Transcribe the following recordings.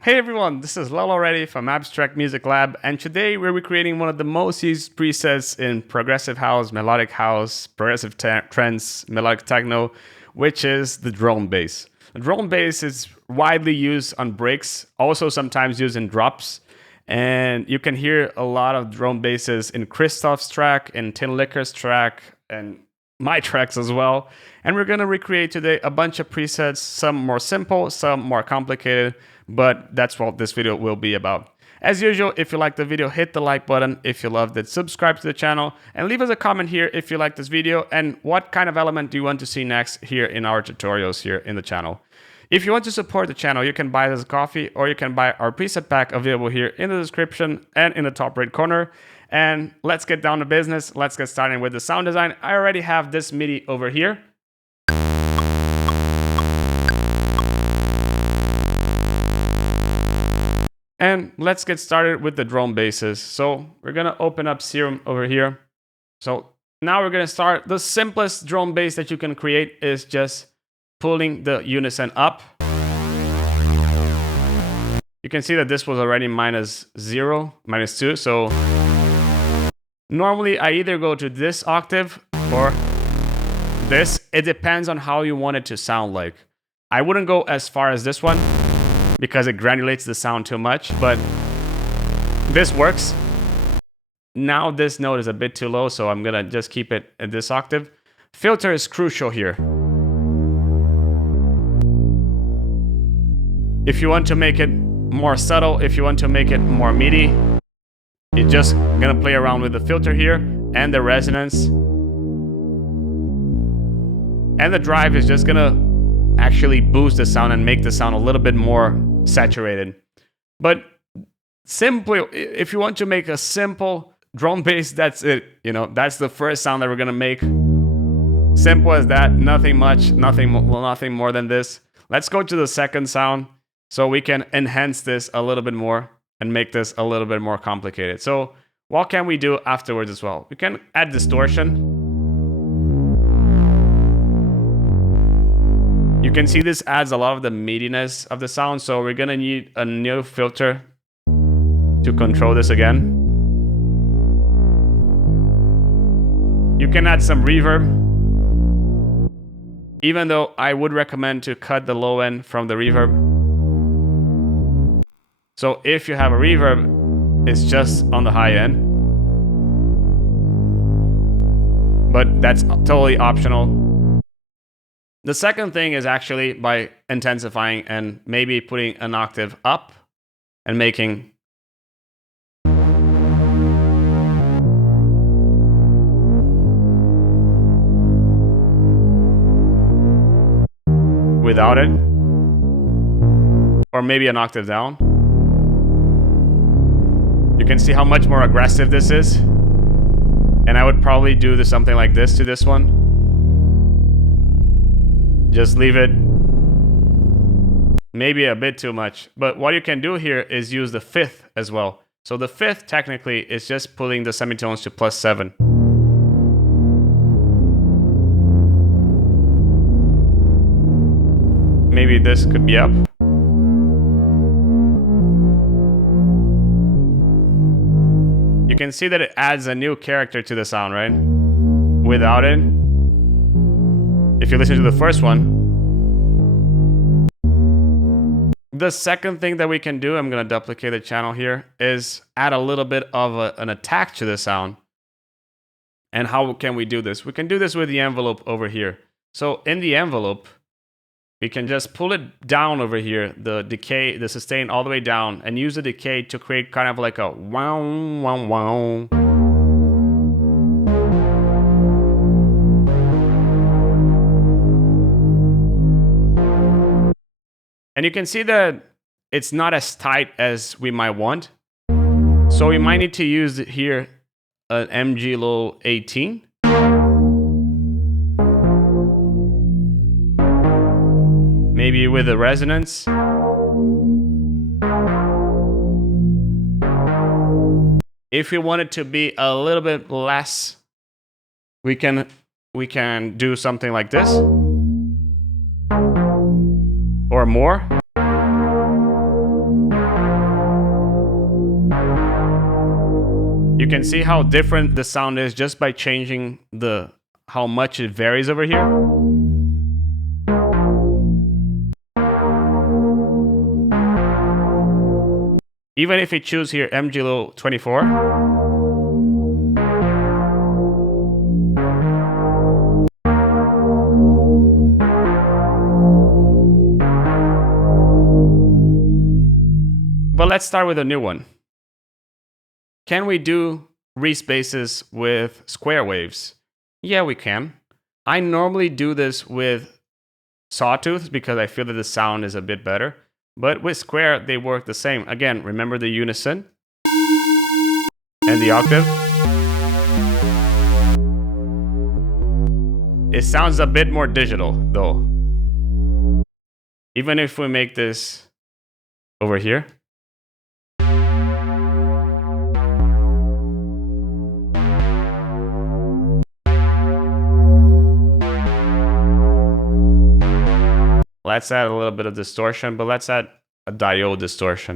Hey everyone, this is Lolo Reddy from Abstrakt Music Lab, and today we're recreating one of the most used presets in progressive house, melodic house, progressive trance, melodic techno, which is the drone bass. The drone bass is widely used on breaks, also sometimes used in drops, and you can hear a lot of drone basses in Christoph's track, in Tin Liquor's track, and my tracks as well. And we're gonna recreate today a bunch of presets, some more simple, some more complicated, but that's what this video will be about. As usual, if you like the video, hit the like button. If you loved it, subscribe to the channel and leave us a comment here if you like this video and what kind of element do you want to see next here in our tutorials here in the channel. If you want to support the channel, you can buy us a coffee or you can buy our preset pack available here in the description and in the top right corner. And let's get down to business. Let's get started with the sound design. I already have this MIDI over here. And let's get started with the drum basses. So we're gonna open up Serum over here. So now we're gonna start. The simplest drum bass that you can create is just pulling the unison up. You can see that this was already -0, -2. So normally I either go to this octave or this. It depends on how you want it to sound like. I wouldn't go as far as this one, because it granulates the sound too much, but this works. Now this note is a bit too low, so I'm gonna just keep it at this octave. Filter is crucial here. If you want to make it more subtle, if you want to make it more meaty, you're just gonna play around with the filter here and the resonance. And the drive is just gonna actually boost the sound and make the sound a little bit more saturated. But simply, if you want to make a simple drum bass, that's it. You know, that's the first sound that we're gonna make. Simple as that, nothing much, nothing more than this. Let's go to the second sound so we can enhance this a little bit more and make this a little bit more complicated. So what can we do afterwards as well? We can add distortion. You can see this adds a lot of the meatiness of the sound, so we're gonna need a new filter to control this again. You can add some reverb, even though I would recommend to cut the low end from the reverb. So if you have a reverb, it's just on the high end, but that's totally optional. The second thing is actually by intensifying and maybe putting an octave up and making without it, or maybe an octave down. You can see how much more aggressive this is, and I would probably do something like this to this one. Just leave it maybe a bit too much. But what you can do here is use the fifth as well. So the fifth technically is just pulling the semitones to +7. Maybe this could be up. You can see that it adds a new character to the sound, right? Without it, if you listen to the first one, the second thing that we can do, I'm going to duplicate the channel here, is add a little bit of an attack to the sound. And how can we do this? We can do this with the envelope over here. So in the envelope, we can just pull it down over here, the decay, the sustain all the way down, and use the decay to create kind of like a wow, wow, wow. And you can see that it's not as tight as we might want. So we might need to use here an MG low 18. Maybe with a resonance. If we want it to be a little bit less, we can do something like this. Or more. You can see how different the sound is just by changing how much it varies over here. Even if we choose here MGLO 24, but let's start with a new one. Can we do Reese basses with square waves? Yeah, we can. I normally do this with sawtooth because I feel that the sound is a bit better. But with square, they work the same. Again, remember the unison and the octave. It sounds a bit more digital, though. Even if we make this over here. Let's add a little bit of distortion, but let's add a diode distortion.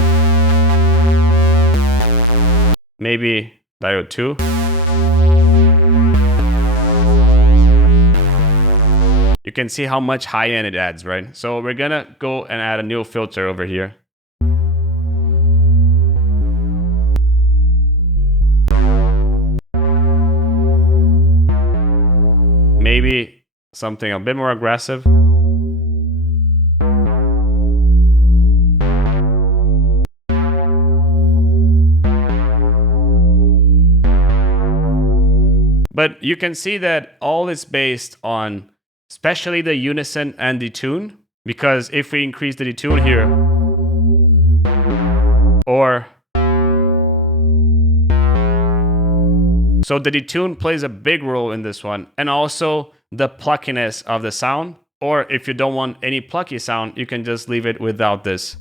Maybe diode 2. You can see how much high end it adds, right? So we're gonna go and add a new filter over here. Maybe something a bit more aggressive. But you can see that all is based on especially the unison and detune, because if we increase the detune here, so the detune plays a big role in this one, and also the pluckiness of the sound, or if you don't want any plucky sound, you can just leave it without this.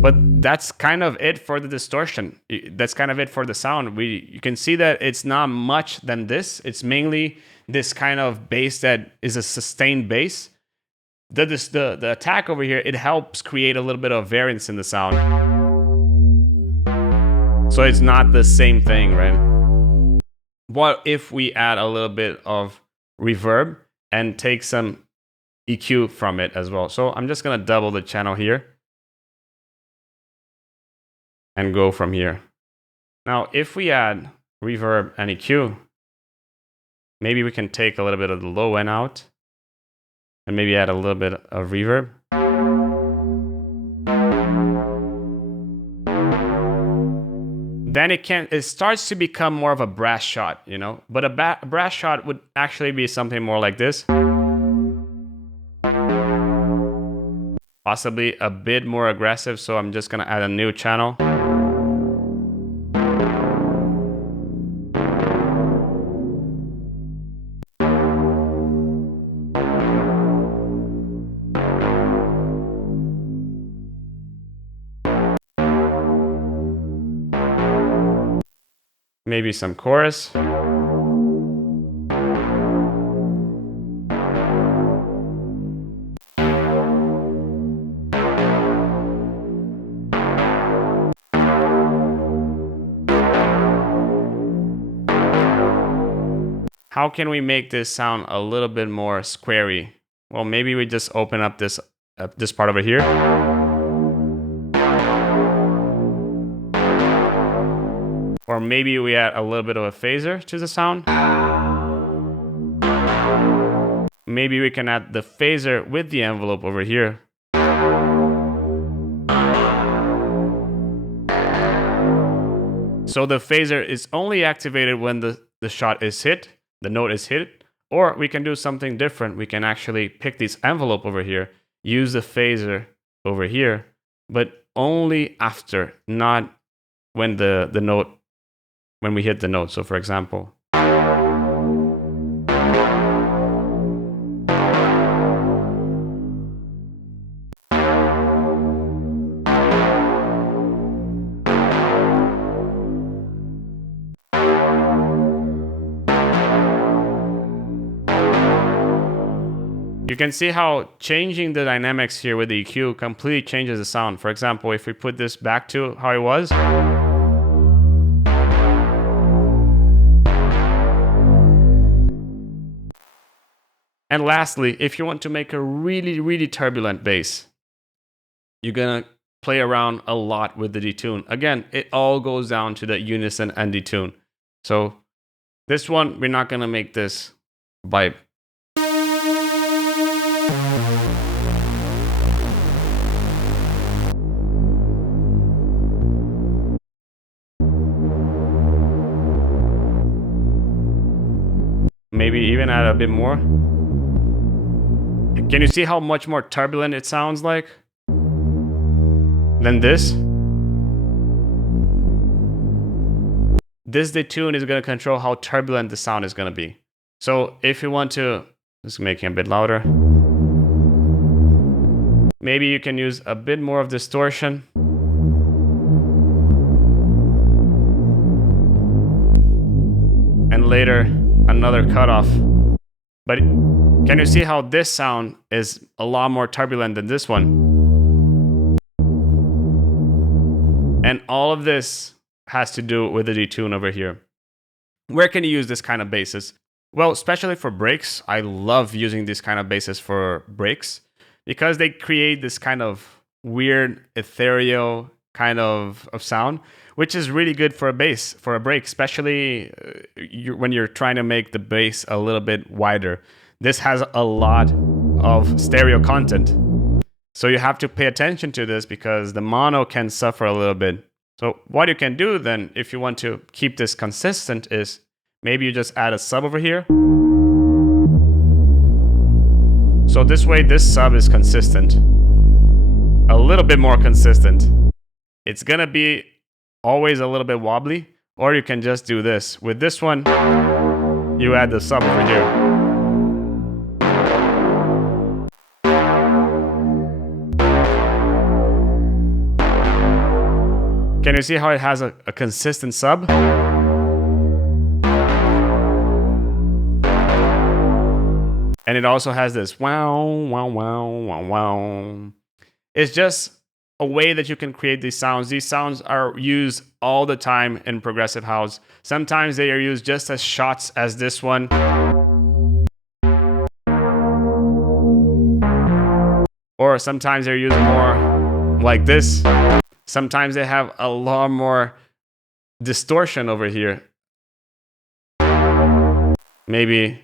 But that's kind of it for the distortion. That's kind of it for the sound. You can see that it's not much than this. It's mainly this kind of bass that is a sustained bass. The attack over here, it helps create a little bit of variance in the sound. So it's not the same thing, right? What if we add a little bit of reverb and take some EQ from it as well? So I'm just gonna double the channel here and go from here. Now, if we add reverb and EQ, maybe we can take a little bit of the low end out and maybe add a little bit of reverb. Then it starts to become more of a brass shot, you know? But a brass shot would actually be something more like this. Possibly a bit more aggressive, so I'm just gonna add a new channel. Maybe some chorus. How can we make this sound a little bit more squarey? Well, maybe we just open up this part over here. Or maybe we add a little bit of a phaser to the sound. Maybe we can add the phaser with the envelope over here. So the phaser is only activated when the shot is hit, the note is hit. Or we can do something different. We can actually pick this envelope over here, use the phaser over here, but only after, not when when we hit the note. So for example, you can see how changing the dynamics here with the EQ completely changes the sound. For example, if we put this back to how it was. And lastly, if you want to make a really, really turbulent bass, you're gonna play around a lot with the detune. Again, it all goes down to the unison and detune. So this one, we're not gonna make this by maybe even add a bit more. Can you see how much more turbulent it sounds like than this? This detune is going to control how turbulent the sound is going to be. So if you want to, just make it a bit louder. Maybe you can use a bit more of distortion. And later, another cutoff. But can you see how this sound is a lot more turbulent than this one? And all of this has to do with the detune over here. Where can you use this kind of basses? Well, especially for breaks. I love using this kind of basses for breaks because they create this kind of weird, ethereal kind of sound, which is really good for a bass, for a break, especially when you're trying to make the bass a little bit wider. This has a lot of stereo content. So you have to pay attention to this because the mono can suffer a little bit. So what you can do then, if you want to keep this consistent, is maybe you just add a sub over here. So this way, this sub is consistent. A little bit more consistent. It's gonna be always a little bit wobbly, or you can just do this. With this one, you add the sub over here. Can you see how it has a consistent sub? And it also has this wow, wow, wow, wow, wow. It's just a way that you can create these sounds. These sounds are used all the time in progressive house. Sometimes they are used just as shots as this one. Or sometimes they're used more like this. Sometimes they have a lot more distortion over here. Maybe.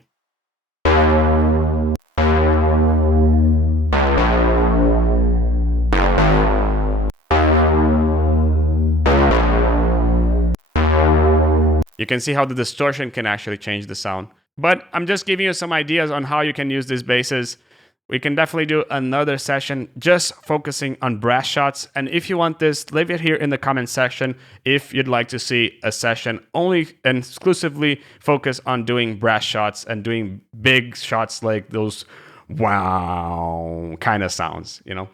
You can see how the distortion can actually change the sound. But I'm just giving you some ideas on how you can use these basses. We can definitely do another session just focusing on brass shots. And if you want this, leave it here in the comment section if you'd like to see a session only and exclusively focus on doing brass shots and doing big shots like those wow kind of sounds, you know.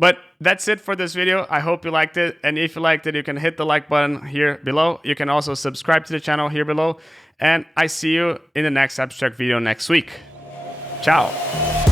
But that's it for this video. I hope you liked it. And if you liked it, you can hit the like button here below. You can also subscribe to the channel here below. And I see you in the next Abstrakt video next week. Ciao.